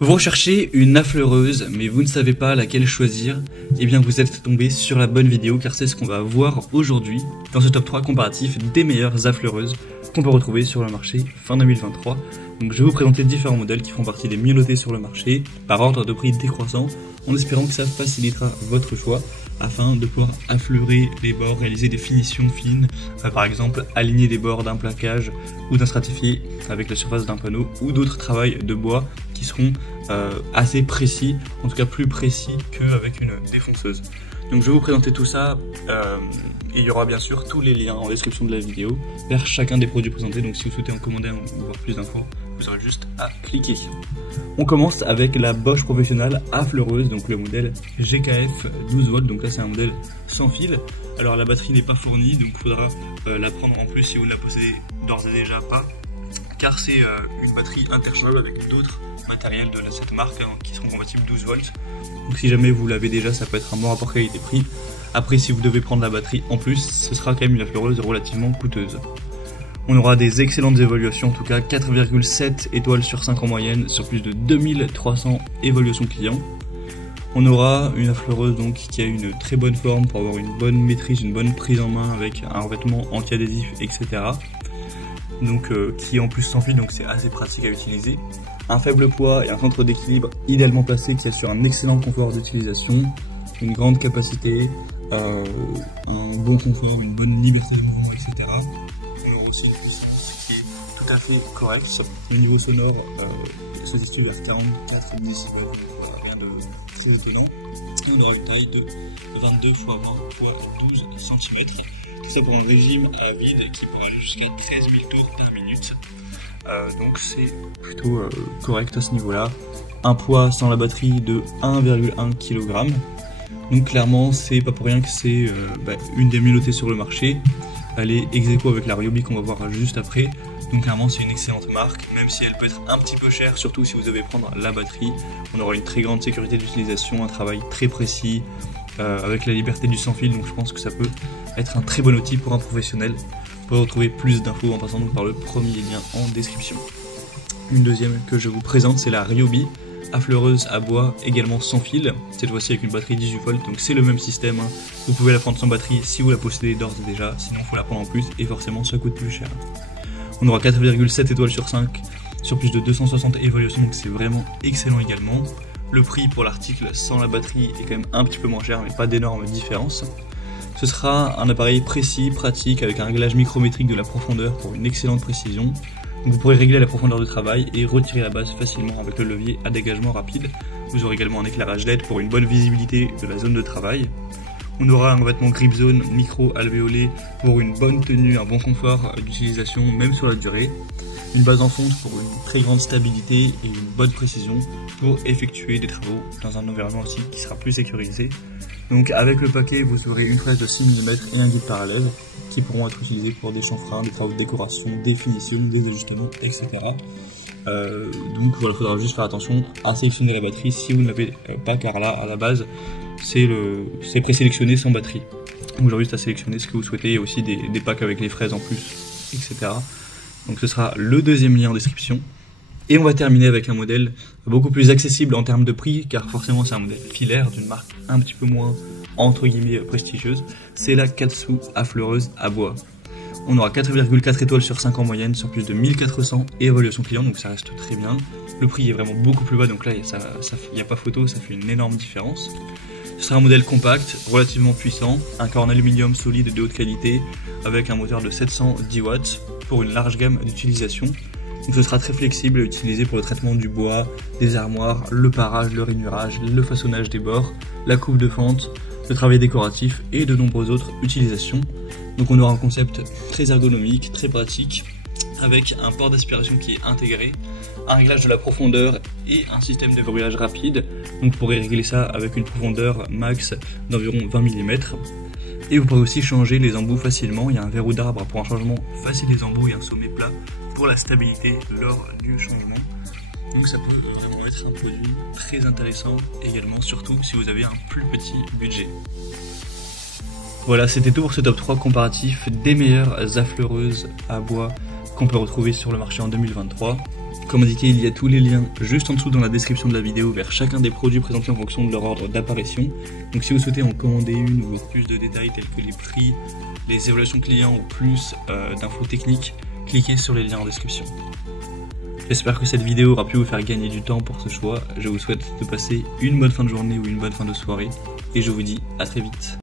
Vous recherchez une affleureuse, mais vous ne savez pas laquelle choisir, et bien vous êtes tombé sur la bonne vidéo car c'est ce qu'on va voir aujourd'hui dans ce top 3 comparatif des meilleures affleureuses qu'on peut retrouver sur le marché fin 2023. Donc je vais vous présenter différents modèles qui font partie des mieux notés sur le marché par ordre de prix décroissant, en espérant que ça facilitera votre choix afin de pouvoir affleurer les bords, réaliser des finitions fines, par exemple aligner les bords d'un plaquage ou d'un stratifié avec la surface d'un panneau ou d'autres travails de bois qui seront assez précis, en tout cas plus précis qu'avec une défonceuse. Donc je vais vous présenter tout ça, et il y aura bien sûr tous les liens en description de la vidéo vers chacun des produits présentés, donc si vous souhaitez en commander un ou voir plus d'infos, vous aurez juste à cliquer. On commence avec la Bosch Professional affleureuse, donc le modèle GKF 12V, donc là c'est un modèle sans fil. Alors la batterie n'est pas fournie, donc il faudra la prendre en plus si vous ne la possédez d'ores et déjà pas, car c'est une batterie interchangeable avec d'autres matériels de cette marque qui seront compatibles 12V. Donc si jamais vous l'avez déjà, ça peut être un bon rapport qualité-prix. Après, si vous devez prendre la batterie en plus, ce sera quand même une affleureuse relativement coûteuse. On aura des excellentes évaluations, en tout cas 4,7 étoiles sur 5 en moyenne sur plus de 2300 évaluations clients. On aura une affleureuse donc qui a une très bonne forme pour avoir une bonne maîtrise, une bonne prise en main avec un revêtement anti-adhésif, etc. Donc qui est en plus sans fil, donc c'est assez pratique à utiliser. Un faible poids et un centre d'équilibre idéalement placé qui assure un excellent confort d'utilisation, une grande capacité, un bon confort, une bonne liberté de mouvement, etc. On aura aussi une puissance qui est tout à fait correcte. Le niveau sonore se situe vers 44 décibels, donc voilà, rien de très étonnant. Et on aura une taille de 22 x 20 x 12 cm. Tout ça pour un régime à vide qui pourra aller jusqu'à 13 000 tours par minute. Donc c'est plutôt correct à ce niveau-là. Un poids sans la batterie de 1,1 kg. Donc clairement c'est pas pour rien que c'est une des mieux notées sur le marché. Elle est ex-aequo avec la Ryobi qu'on va voir juste après. Donc clairement c'est une excellente marque, même si elle peut être un petit peu chère, surtout si vous devez prendre la batterie. On aura une très grande sécurité d'utilisation, un travail très précis, avec la liberté du sans fil, donc je pense que ça peut être un très bon outil pour un professionnel. Vous pouvez retrouver plus d'infos en passant donc par le premier lien en description. Une deuxième que je vous présente, c'est la Ryobi, affleureuse à bois également sans fil, cette fois-ci avec une batterie 18V, donc c'est le même système, hein. Vous pouvez la prendre sans batterie si vous la possédez d'ores et déjà, sinon il faut la prendre en plus et forcément ça coûte plus cher. On aura 4,7 étoiles sur 5 sur plus de 260 évaluations, donc c'est vraiment excellent également. Le prix pour l'article sans la batterie est quand même un petit peu moins cher, mais pas d'énormes différences. Ce sera un appareil précis, pratique, avec un réglage micrométrique de la profondeur pour une excellente précision. Donc vous pourrez régler la profondeur de travail et retirer la base facilement avec le levier à dégagement rapide. Vous aurez également un éclairage LED pour une bonne visibilité de la zone de travail. On aura un revêtement grip zone micro-alvéolé pour une bonne tenue, un bon confort d'utilisation même sur la durée. Une base en fonte pour une très grande stabilité et une bonne précision pour effectuer des travaux dans un environnement aussi qui sera plus sécurisé. Donc avec le paquet, vous aurez une fraise de 6 mm et un guide parallèle qui pourront être utilisés pour des chanfreins, des travaux de décoration, des finitions, des ajustements, etc. Donc voilà, il faudra juste faire attention à sélectionner la batterie si vous ne l'avez pas, car là à la base c'est présélectionné sans batterie. Donc j'aurai juste à sélectionner ce que vous souhaitez. Il y a aussi des packs avec les fraises en plus, etc. Donc ce sera le deuxième lien en description. Et on va terminer avec un modèle beaucoup plus accessible en termes de prix, car forcément c'est un modèle filaire d'une marque un petit peu moins entre guillemets prestigieuse. C'est la Katsu affleureuse à bois. On aura 4,4 étoiles sur 5 en moyenne sur plus de 1400 évaluations clients, donc ça reste très bien. Le prix est vraiment beaucoup plus bas, donc là il n'y a pas photo, ça fait une énorme différence. Ce sera un modèle compact, relativement puissant, un corps en aluminium solide de haute qualité avec un moteur de 710 watts pour une large gamme d'utilisation. Donc ce sera très flexible, utilisé pour le traitement du bois, des armoires, le parage, le rainurage, le façonnage des bords, la coupe de fente, le travail décoratif et de nombreuses autres utilisations. Donc on aura un concept très ergonomique, très pratique, avec un port d'aspiration qui est intégré, un réglage de la profondeur et un système de verrouillage rapide. Donc vous pourrez régler ça avec une profondeur max d'environ 20 mm. Et vous pourrez aussi changer les embouts facilement. Il y a un verrou d'arbre pour un changement facile des embouts et un sommet plat pour la stabilité lors du changement. Donc ça peut vraiment être un produit très intéressant également, surtout si vous avez un plus petit budget. Voilà, c'était tout pour ce top 3 comparatif des meilleures affleureuses à bois qu'on peut retrouver sur le marché en 2023. Comme indiqué, il y a tous les liens juste en dessous dans la description de la vidéo vers chacun des produits présentés en fonction de leur ordre d'apparition. Donc si vous souhaitez en commander une ou plus de détails tels que les prix, les évaluations clients ou plus d'infos techniques, cliquez sur les liens en description. J'espère que cette vidéo aura pu vous faire gagner du temps pour ce choix. Je vous souhaite de passer une bonne fin de journée ou une bonne fin de soirée et je vous dis à très vite.